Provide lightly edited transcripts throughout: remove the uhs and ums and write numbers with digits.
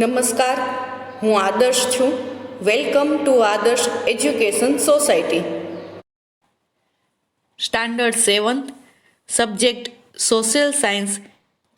નમસ્કાર, હું આદર્શ છું. વેલકમ ટુ આદર્શ education society. Standard 7th, subject social science,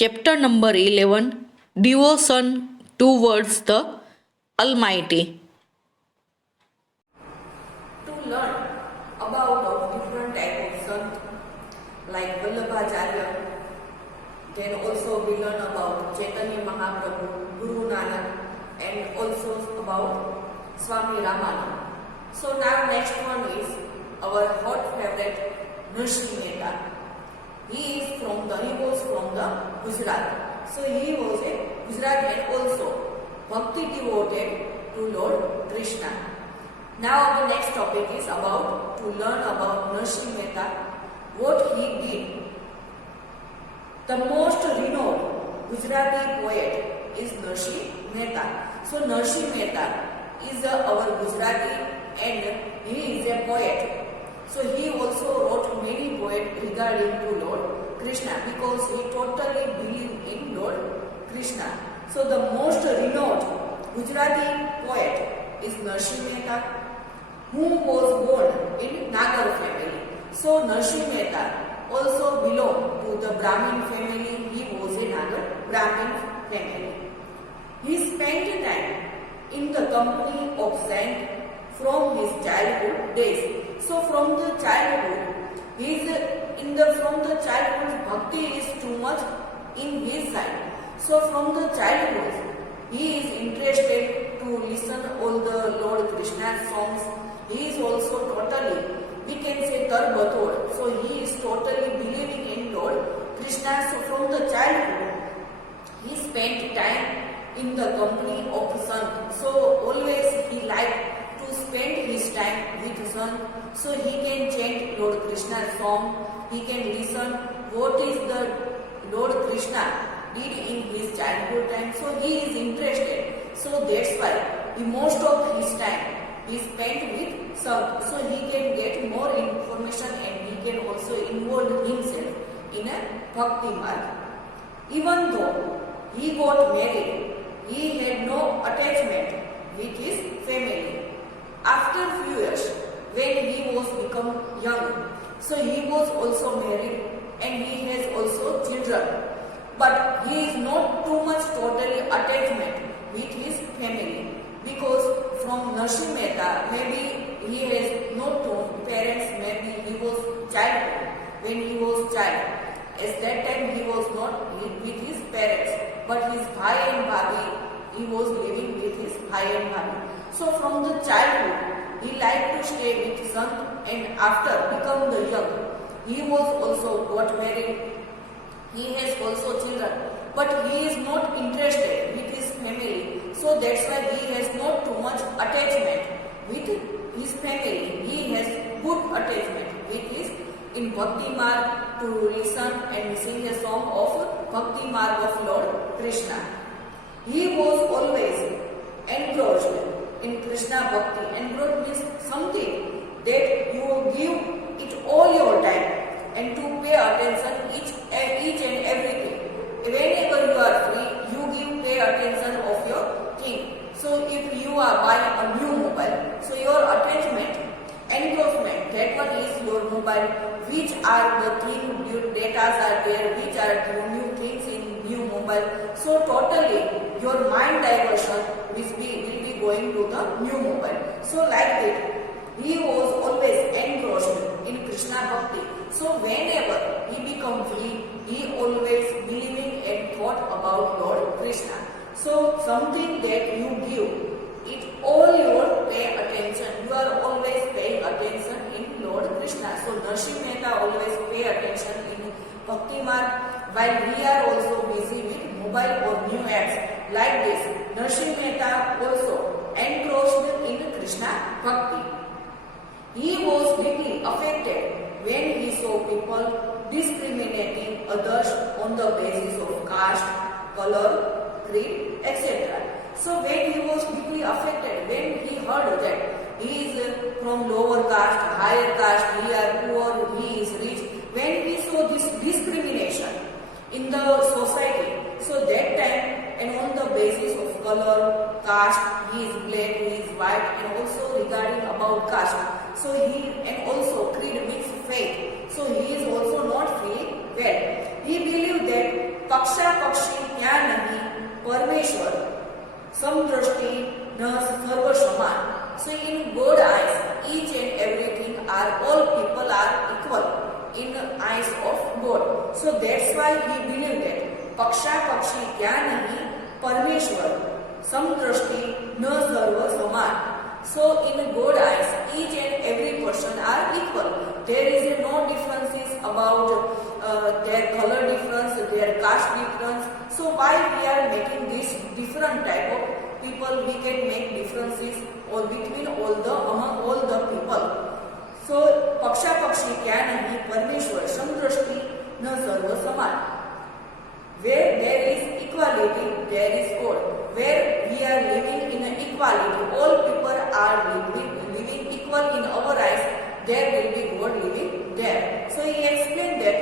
chapter number 11, devotion towards the Almighty. To learn about of different type of sant like Vallabhacharya, then also we learn about Chaitanya Mahaprabhu, Guru Nanak, and also about Swami Ramanand. So now next one is our hot favorite Nrsimha Mehta. He was from the Gujarat. So he was a Gujarati and also bhakti devoted to Lord Krishna. Now our next topic is about to learn about Nrsimha Mehta, what he did. The most renowned Gujarati poet is Nrsimha Mehta. So Nrsimha Mehta is our Gujarati and he is a poet. So he also wrote many poems regarding to Lord Krishna because he totally believed in Lord Krishna. So the most renowned Gujarati poet is Nrsimha Mehta, who was born in Nagar family. So Nrsimha Mehta also belonged to the Brahmin family. He was a Nagar Brahmin family. He spent time in the company of saint from his childhood days. So from the childhood, bhakti is too much in his side. So from the childhood, he is interested to listen all the Lord Krishna's songs. He is also totally, we can say Tarbatod. So he is totally believing in Lord Krishna. So from the childhood, he spent time in the company of the sun. So always he liked to spend his time with the sun. So he can chant Lord Krishna's song. He can listen what is the Lord Krishna did in his childhood time. So he is interested. So that's why most of his time he spent with sun. So he can get more information and he can also involve himself in a bhakti marg. Even though he got married, he had no attachment with his family. After few years, when he was become young, so he was also married and he has also children. But he is not too much totally attachment with his family because from Nrsimha Mehta, maybe he has no two parents, maybe he was childhood when he was child. At that time he was not with his parents, but his bhai and bhabi, he was living with his bhai and bhabi. So from the childhood, he liked to stay with sant and after become the young, he was also got married. He has also children, but he is not interested with his family. So that's why he has not too much attachment with his family. He has good attachment with his in Bhakti Marg to listen and sing a song of Bhakti Marg of Lord Krishna. He was always engrossed in Krishna Bhakti. Engrossed means something that you give it all your time and to pay attention each and everything. Whenever you are free, you pay attention of your thing. So if you are buying a new mobile, so your attachment, engrossment, that one is your mobile. Which are the things, data are there, which are the new things in new mobile. So totally your mind diversion will be going to the new mobile. So like that, he was always engrossed in Krishna Bhakti. So whenever he become free, he always believing and thought about Lord Krishna. So something that you give, it all your pay attention. You are always paying attention in Lord Krishna. So Nrsimha Mehta always pay attention in Bhakti Marg while we are also busy with mobile or new apps. Like this, Nrsimha Mehta also engrossed in Krishna Bhakti. He was deeply affected when he saw people discriminating others on the basis of caste, color, creed, etc. So when he was deeply affected, when he heard that he is from lower caste, higher caste, he is poor, he is rich, when he saw this discrimination in the society, so that time and on the basis of color, caste, he is black, he is white, and also regarding about caste. So he and also creed means faith. So he is also not feeling well. He believed that पक्षा पक्षी क्या नहीं परमेश्वर समदृष्टि न सर्व समान. So in God's eyes, each and everything are all people are equal in the eyes of God. So that's why he believed that पक्षा पक्षी क्या नहीं परमेश्वर समदृष्टि न सर्व समान. So in God's eyes, each and every person are equal. There is no differences about their color difference, their caste difference. So why we are making this different type of people? We can make differences or between among all the people. So पक्षा पक्षी क्या नहीं परमेश्वर समदृष्टि न सर्व समान. Where there is equality, there is God. Where we are living in equality, all people are living equal in our eyes, there will be God living there. So he explained that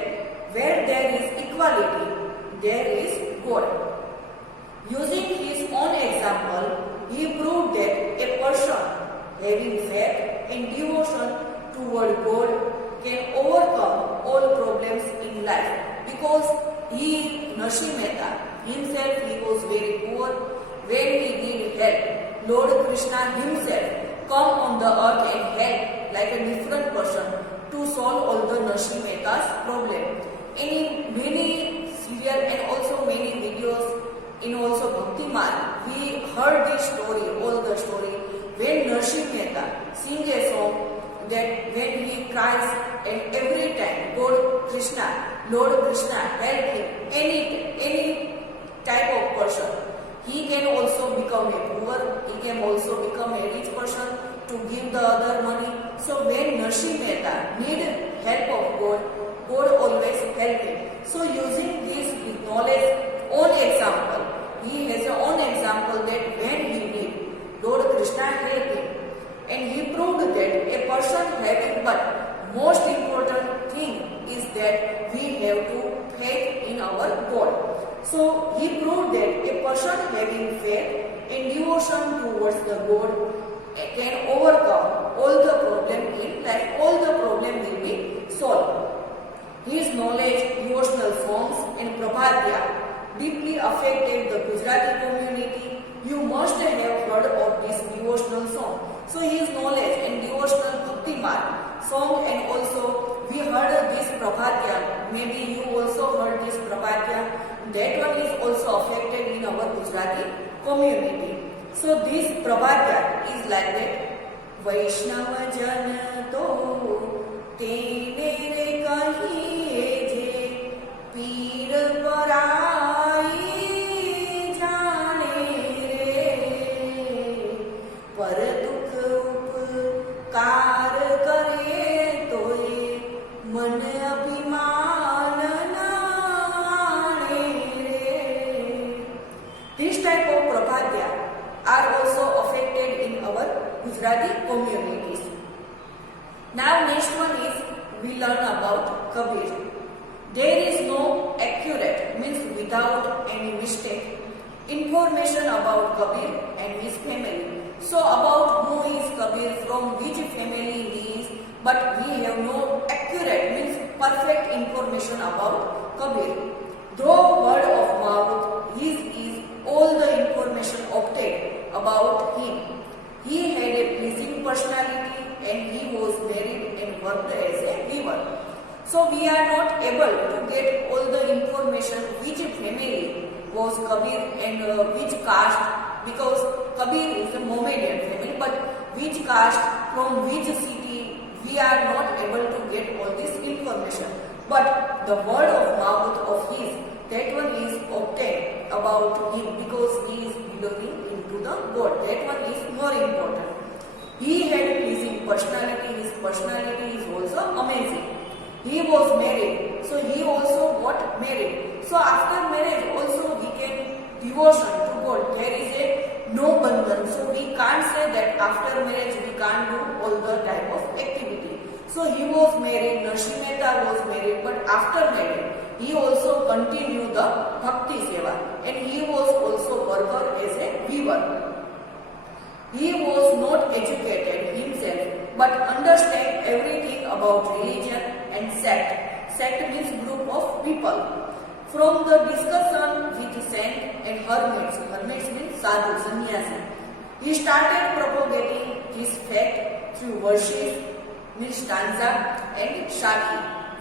where there is equality, there is God. Using his own example, he proved that a person having faith and devotion toward God can overcome all problems in life. Because Narasimha Mehta himself, he was very poor. When he did help, Lord Krishna himself come on the earth and help like a different person to solve all the Narasimha Mehta's problem. In many serial and also many videos, in also Bhakti Marg, we heard this story, all the story, when Narasimha Mehta sing a song that when he cries and every time Lord Krishna help him, any type of person, he can also become a poor, he can also become a rich person to give the other money. So when Narasimha Mehta need help of God, God always help him. So using this knowledge, own example, he has a own example that when he need, Lord Krishna help him. And he proved that a person having, but most important thing is that we have to faith in our God. So he proved that a person having faith and devotion towards the God can overcome all the problem in life. All the problem will be solved. His knowledge, devotional songs and Prabhadya deeply affected the Gujarati community. You must have heard of this devotional song. So his knowledge and devotional Bhakti Marg song, and also we heard this Prabhadya. Maybe you also heard this Prabhadya. That one is also affected in our Gujarati community. So this Prabhadya is like that. Vaishnava Jan to tene re kahiye je pir parai jane re par dukh upkar kare toye man abhiman na aane re. This type of Prabhadya are also affected in our Gujarati communities. Now next one is we learn about Kabir. There is no accurate, means without any mistake, information about Kabir and his family. So about who is Kabir, from which family he is, but we have no accurate, means perfect information about Kabir. Though word of mouth, his is all the information obtained about him. He had a pleasing personality and he was married and worked as a weaver. So we are not able to get all the information which family was Kabir and which caste, because Kabir is a Mohammedan family, but which caste, from which city, we are not able to get all this information. But the word of mouth of his, that one is obtained about him because he is belonging into the God. That one is more important. He had a pleasing personality. His personality is also amazing. He was married, so he also got married. So after marriage also we can devotion to God. There is a no bandhan. So we can't say that after marriage we can't do all the type of activity. So he was married, Narasimha Mehta was married, but after marriage he also continued the Bhakti Seva, and he was also worker as a weaver. He was not educated himself, but understand everything about religion and sect. Sect means group of people. From the discussion with saint and hermits, hermits means sadhu, sannyasi, he started propagating his faith through verses, means stanza and shaki,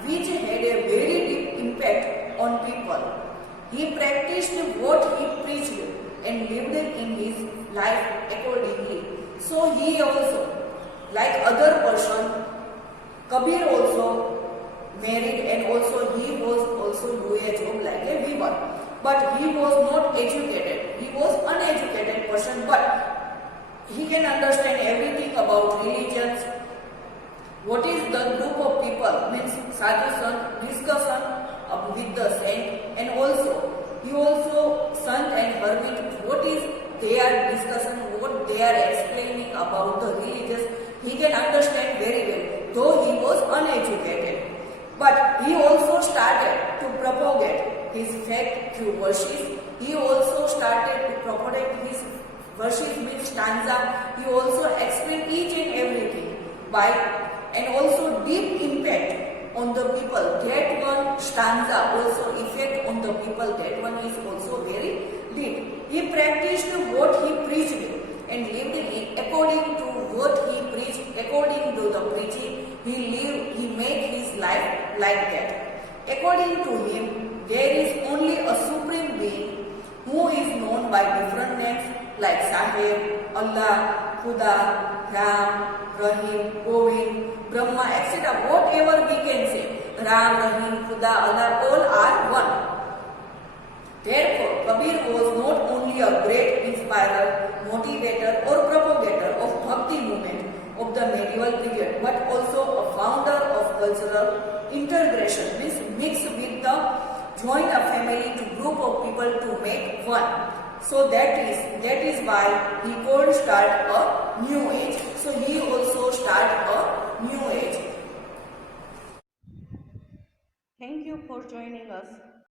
which had a very deep impact on people. He practiced what he preached and lived in his life accordingly. So he also, like other person, Kabir also married, and also he was also doing a job like a weaver. But he was not educated. He was uneducated person, but he can understand everything about religions. What is the group of people, means sadhu sant, discussion with the saint, and also he also sant and hermit, what is their discussion, what they are explaining about the religious, he can understand very well, though he was uneducated. But he also started to propagate his faith through verses. He also started to propagate his verses with stanza. He also explained each and everything by, and also deep impact on the people. That one stanza also effect on the people. That one is also very deep. He practiced what he preached and lived according to what he preached. According to the preaching, he made his life like that. According to him, there is only a supreme being who is known by different names like Sahib, Allah, Khuda, Ram, Rahim, Govind, Brahma, etc. Whatever we can say, Ram, Rahim, Khuda, Allah, all are one. Therefore, Kabir was not only a great inspirer, motivator or propagator of Bhakti movement of the medieval period, but also a founder of cultural integration, means mix with the join a family to group of people to make one. So that is why he could start a new age. So he also start a new age. Thank you for joining us.